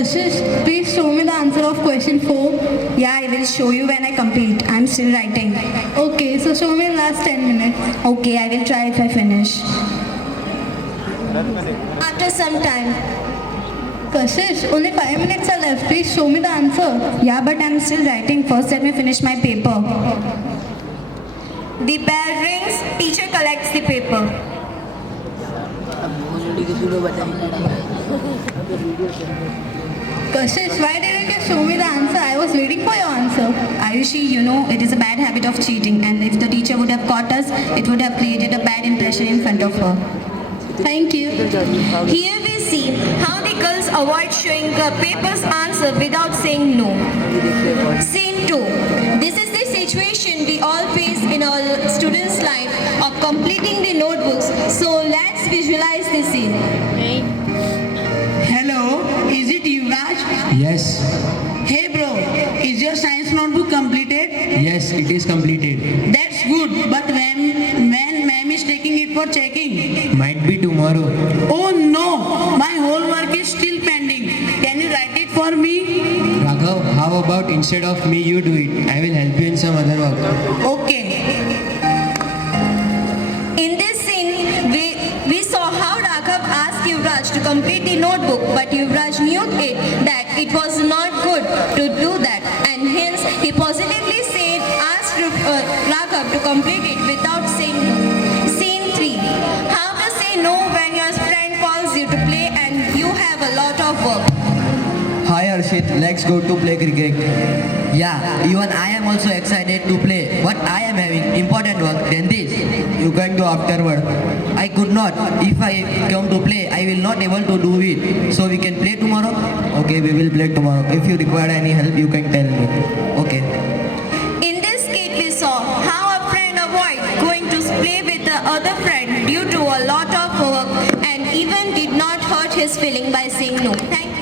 Kashish, please show me the answer of question 4. Yeah, I will show you when I complete. I'm still writing. Okay, so show me in last 10 minutes. Okay, I will try if I finish. After some time, Kashish, only 5 minutes are left. Please show me the answer. Yeah, but I'm still writing. First, let me finish my paper. the bell rings, teacher collects the paper. Kashish, why didn't you show me the answer? I was waiting for your answer. Ayushi, you know, it is a bad habit of cheating, and if the teacher would have caught us, it would have created a bad impression in front of her. Thank you. Here we see how the girls avoid showing the paper's answer without saying no. Scene 2. This is the situation we all face in our students' life of completing the notebooks. So let's visualize the scene. Hello, is it Yuvraj? Yes, Hey bro, is your science notebook completed? yes, it is completed. That's good, but when ma'am is taking it for checking? Might be tomorrow. Oh no, my whole work is still pending. Can you write it for me? Raghav, how about instead of me, you do it? I will help you in some other work. Okay. In this scene, we saw how Raghav asked Yuvraj to complete the notebook, but Yuvraj knew that it was not good to do that, and hence he positively asked Raghav to complete it without saying no. Scene 3. How to say no when your friend calls you to play and you have a lot of work. Hi Arshit, let's go to play cricket. Yeah, even I am also excited to play, but I am having important work than this. You can do afterward. I could not. If I come to play, I will not able to do it. So we can play tomorrow? Okay, we will play tomorrow. If you require any help, you can tell me. Okay. In this skit, we saw how a friend avoided going to play with the other friend due to a lot of work and even did not hurt his feeling by saying no. Thank you.